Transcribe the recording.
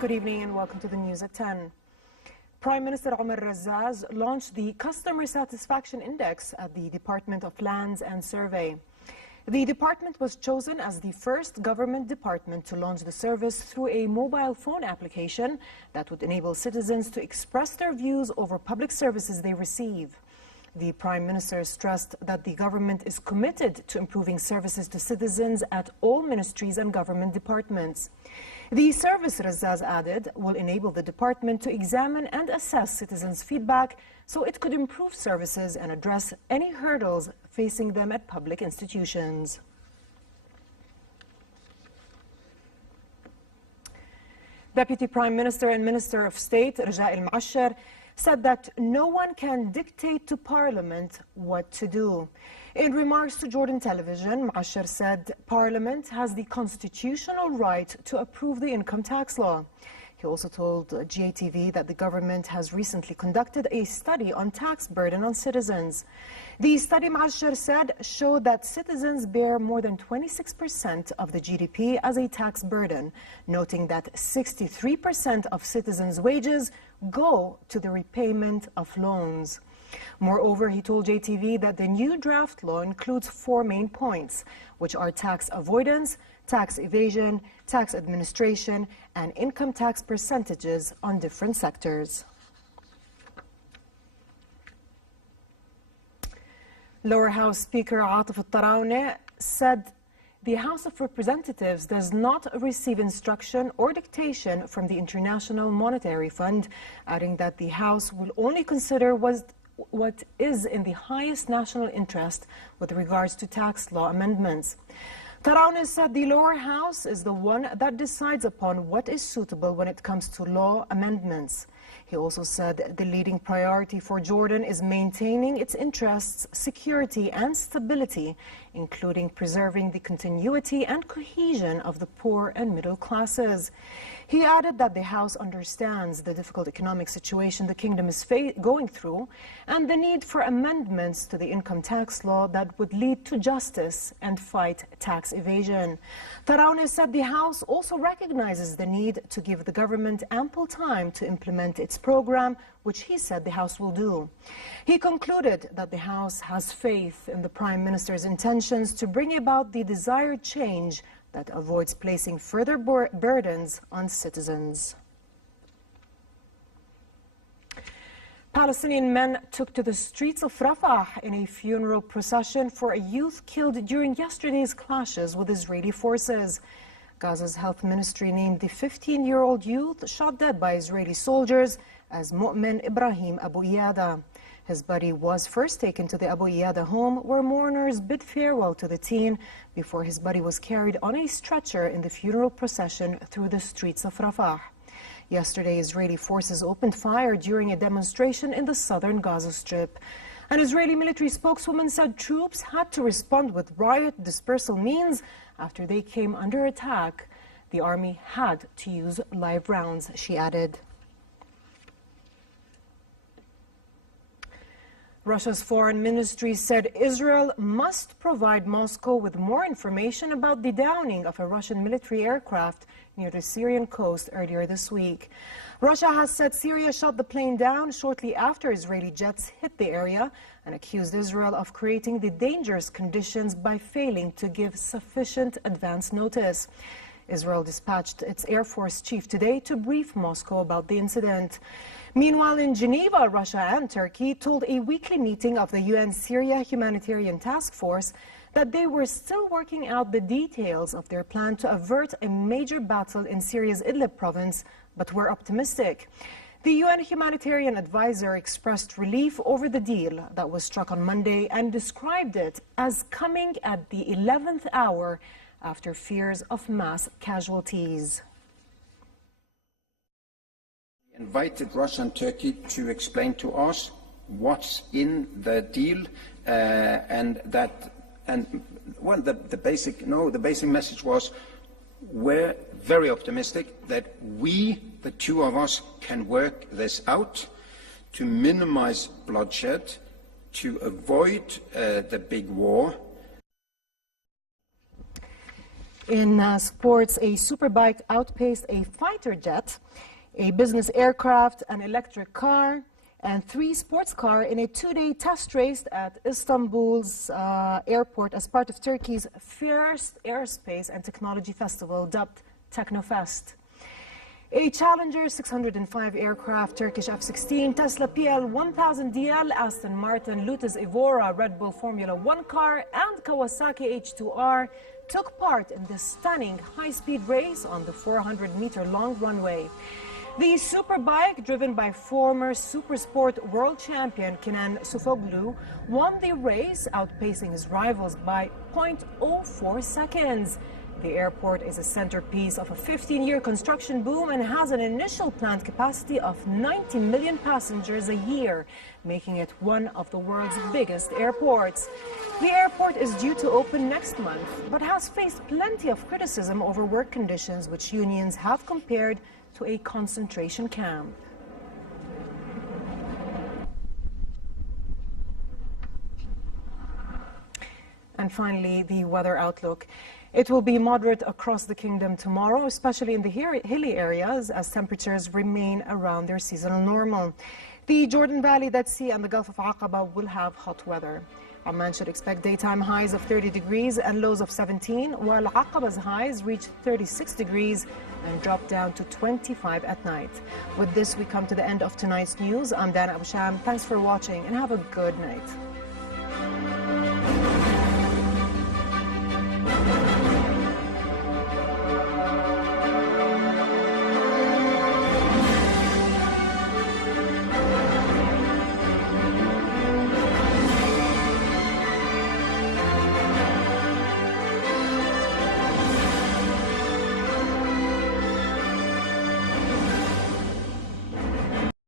Good evening and welcome to the news at 10. Prime Minister Omar Razaz launched the Customer Satisfaction Index at the Department of Lands and Survey. The department was chosen as the first government department to launch the service through a mobile phone application that would enable citizens to express their views over public services they receive. The Prime Minister stressed that the government is committed to improving services to citizens at all ministries and government departments. The service, Razaz added, will enable the department to examine and assess citizens' feedback so it could improve services and address any hurdles facing them at public institutions. Deputy Prime Minister and Minister of State Raja al-Mashar said that no one can dictate to Parliament what to do. In remarks to Jordan television, Mashar said Parliament has the constitutional right to approve the income tax law. He also told GATV that the government has recently conducted a study on tax burden on citizens. The study, Mashar said, showed that citizens bear more than 26% of the GDP as a tax burden, noting that 63% of citizens' wages go to the repayment of loans. Moreover, he told JTV that the new draft law includes 4 main points, which are tax avoidance, tax evasion, tax administration, and income tax percentages on different sectors. Lower House Speaker Atif al-Tarawneh said the House of Representatives does not receive instruction or dictation from the International Monetary Fund, adding that the House will only consider what is in the highest national interest with regards to tax law amendments. Tarawneh said the lower house is the one that decides upon what is suitable when it comes to law amendments. He also said the leading priority for Jordan is maintaining its interests, security and stability, including preserving the continuity and cohesion of the poor and middle classes. He added that the House understands the difficult economic situation the kingdom is going through and the need for amendments to the income tax law that would lead to justice and fight tax evasion. Tarawneh said the House also recognizes the need to give the government ample time to implement its program, which he said the House will do. He concluded that the House has faith in the Prime Minister's intentions to bring about the desired change that avoids placing further burdens on citizens. Palestinian men took to the streets of Rafah in a funeral procession for a youth killed during yesterday's clashes with Israeli forces. Gaza's health ministry named the 15-year-old youth shot dead by Israeli soldiers as Mu'min Ibrahim Abu Iyada. His body was first taken to the Abu Iyada home, where mourners bid farewell to the teen before his body was carried on a stretcher in the funeral procession through the streets of Rafah. Yesterday, Israeli forces opened fire during a demonstration in the southern Gaza Strip. An Israeli military spokeswoman said troops had to respond with riot dispersal means after they came under attack. The army had to use live rounds, she added. Russia's foreign ministry said Israel must provide Moscow with more information about the downing of a Russian military aircraft near the Syrian coast earlier this week. Russia has said Syria shot the plane down shortly after Israeli jets hit the area and accused Israel of creating the dangerous conditions by failing to give sufficient advance notice. Israel dispatched its Air Force chief today to brief Moscow about the incident. Meanwhile, in Geneva, Russia and Turkey told a weekly meeting of the UN Syria Humanitarian Task Force that they were still working out the details of their plan to avert a major battle in Syria's Idlib province, but were optimistic. The UN humanitarian advisor expressed relief over the deal that was struck on Monday and described it as coming at the 11th hour after fears of mass casualties. Invited Russia and Turkey to explain to us what's in the deal, the basic message was we're very optimistic that we, the two of us, can work this out to minimize bloodshed, to avoid the big war. In sports, a superbike outpaced a fighter jet, a business aircraft, an electric car, and 3 sports cars in a 2-day test race at Istanbul's airport as part of Turkey's first airspace and technology festival dubbed Technofest. A Challenger 605 aircraft, Turkish F-16, Tesla PL1000DL, Aston Martin, Lotus Evora, Red Bull Formula 1 car, and Kawasaki H2R took part in this stunning high-speed race on the 400-meter-long runway. The superbike, driven by former Supersport world champion Kenan Sufoglu, won the race, outpacing his rivals by 0.04 seconds. The airport is a centerpiece of a 15-year construction boom and has an initial planned capacity of 90 million passengers a year, making it one of the world's biggest airports. The airport is due to open next month, but has faced plenty of criticism over work conditions, which unions have compared to a concentration camp. And finally, the weather outlook. It will be moderate across the kingdom tomorrow, especially in the hilly areas, as temperatures remain around their seasonal normal. The Jordan Valley, Dead Sea, and the Gulf of Aqaba will have hot weather. Amman should expect daytime highs of 30 degrees and lows of 17, while Aqaba's highs reach 36 degrees and drop down to 25 at night. With this, we come to the end of tonight's news. I'm Dana Abu Sham. Thanks for watching and have a good night.